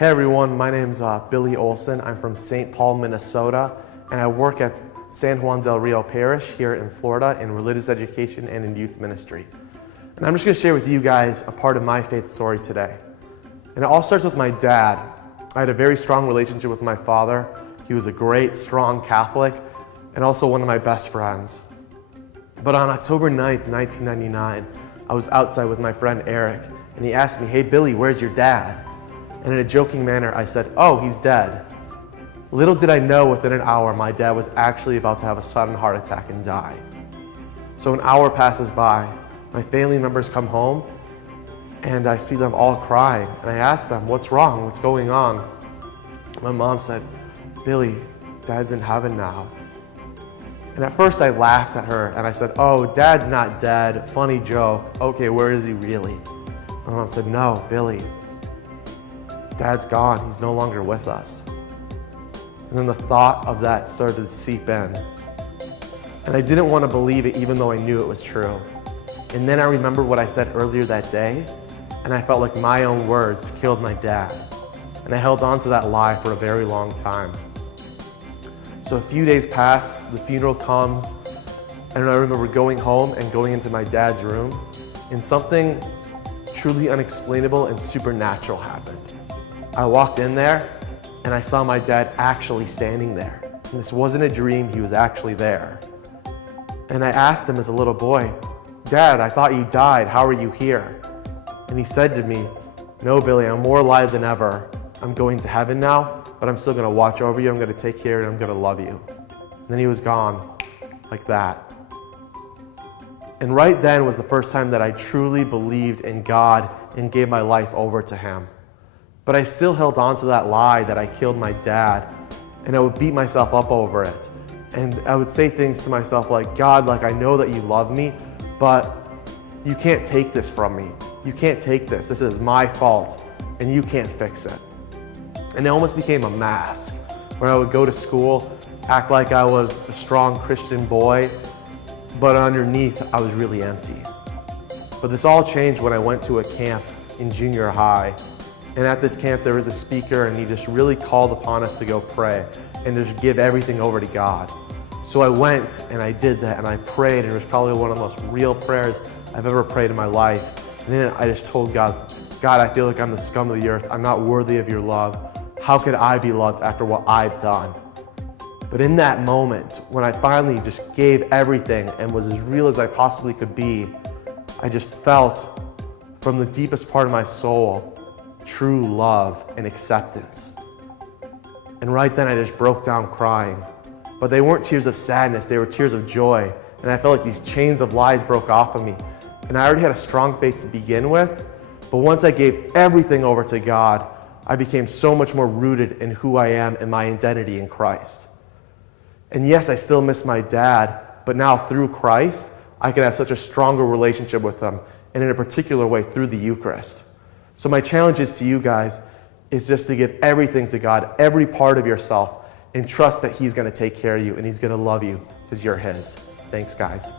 Hey everyone, my name's Billy Olson. I'm from St. Paul, Minnesota, and I work at San Juan del Rio Parish here in Florida in religious education and in youth ministry. And I'm just going to share with you guys a part of my faith story today. And it all starts with my dad. I had a very strong relationship with my father. He was a great, strong Catholic and also one of my best friends. But on October 9th, 1999, I was outside with my friend Eric, and he asked me, "Hey Billy, where's your dad?" And in a joking manner, I said, "Oh, he's dead." Little did I know within an hour, my dad was actually about to have a sudden heart attack and die. So an hour passes by, my family members come home, and I see them all crying. And I ask them, "What's wrong? What's going on?" My mom said, "Billy, Dad's in heaven now." And at first I laughed at her and I said, "Oh, Dad's not dead, funny joke. Okay, where is he really?" My mom said, "No, Billy, Dad's gone, he's no longer with us." And then the thought of that started to seep in. And I didn't want to believe it even though I knew it was true. And then I remembered what I said earlier that day, and I felt like my own words killed my dad. And I held on to that lie for a very long time. So a few days passed, the funeral comes, and I remember going home and going into my dad's room, and something truly unexplainable and supernatural happened. I walked in there and I saw my dad actually standing there. And this wasn't a dream, he was actually there. And I asked him as a little boy, "Dad, I thought you died, how are you here?" And he said to me, "No, Billy, I'm more alive than ever. I'm going to heaven now, but I'm still gonna watch over you, I'm gonna take care of you, and I'm gonna love you." And then he was gone, like that. And right then was the first time that I truly believed in God and gave my life over to Him. But I still held on to that lie that I killed my dad, and I would beat myself up over it. And I would say things to myself like, "God, like I know that you love me, but you can't take this from me. You can't take this. This is my fault, and you can't fix it." And it almost became a mask, where I would go to school, act like I was a strong Christian boy, but underneath I was really empty. But this all changed when I went to a camp in junior high. And at this camp, there was a speaker, and he just really called upon us to go pray and just give everything over to God. So I went and I did that, and I prayed, and it was probably one of the most real prayers I've ever prayed in my life. And then I just told God, "God, I feel like I'm the scum of the earth. I'm not worthy of your love. How could I be loved after what I've done?" But in that moment, when I finally just gave everything and was as real as I possibly could be, I just felt from the deepest part of my soul true love and acceptance. And right then I just broke down crying. But they weren't tears of sadness, they were tears of joy. And I felt like these chains of lies broke off of me. And I already had a strong faith to begin with, but once I gave everything over to God, I became so much more rooted in who I am and my identity in Christ. And yes, I still miss my dad, but now through Christ, I can have such a stronger relationship with him, and in a particular way through the Eucharist. So my challenge is to you guys is just to give everything to God, every part of yourself, and trust that He's going to take care of you and He's going to love you because you're His. Thanks, guys.